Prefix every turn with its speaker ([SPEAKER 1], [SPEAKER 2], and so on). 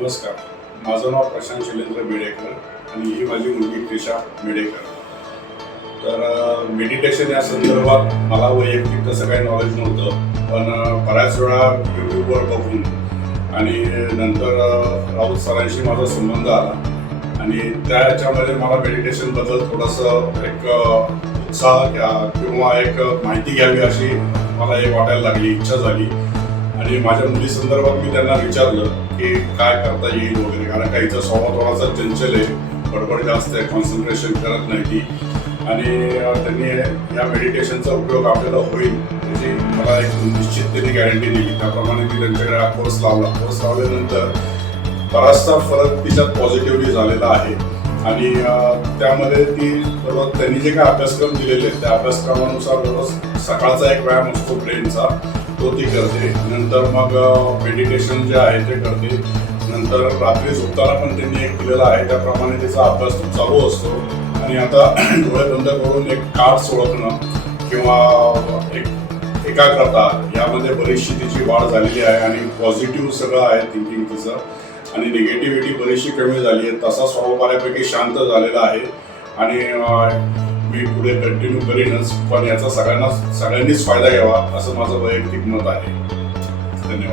[SPEAKER 1] नमस्कार. माझं नाव प्रशांत शैलेंद्र मेडेकर आणि ही माझी मुलगी क्रिशा मेडेकर. तर मेडिटेशन या संदर्भात मला वैयक्तिक तसं काही नॉलेज नव्हतं पण बऱ्याच वेळा यूट्यूबवर बघून आणि नंतर राऊत सरांशी माझा संबंध आला. आणि त्या मला मेडिटेशनबद्दल थोडंसं एक उत्साह घ्या- किंवा एक माहिती घ्यावी अशी मला एक वाटायला लागली इच्छा झाली. आणि माझ्या मुली संदर्भात मी त्यांना विचारलं की काय करता येईल वगैरे. कारण काहीचा स्वभाव थोडासा चंचल आहे. बडबड जास्त आहे कॉन्सन्ट्रेशन करत नाही ती. आणि त्यांनी या मेडिटेशनचा उपयोग आपल्याला होईल. त्याची मला एक निश्चित त्यांनी गॅरंटी दिली. त्याप्रमाणे मी त्यांच्याकडे हा कोर्स लावला. कोर्स लावल्यानंतर बराचसा फरक तिच्यात पॉझिटिव्हली झालेला आहे. आणि त्यामध्ये ती बरोबर त्यांनी जे काय अभ्यासक्रम दिलेले आहेत त्या अभ्यासक्रमानुसार सकाळचा एक व्यायाम असतो ब्रेनचा तो ती करते. नंतर मग मेडिटेशन जे आहे ते करते. नंतर रात्री झोपताना पण त्यांनी एक केलेला आहे. त्याप्रमाणे त्याचा अभ्यास चालू असतो. आणि आता डोळे बंद करून एक कार्ड्स ओळखणं किंवा एक एकाग्रता यामध्ये बरीचशी तिची वाढ झालेली आहे आणि पॉझिटिव्ह सगळं आहे थिंकिंग तिचं. आणि निगेटिव्हिटी बरीचशी कमी झाली आहे. तसा स्वभाव बऱ्यापैकी शांत झालेला आहे. आणि मी पुढे कंटिन्यू करीनच पण याचा सगळ्यांना सगळ्यांनीच फायदा घ्यावा असं माझं वैयक्तिक मत आहे. धन्यवाद.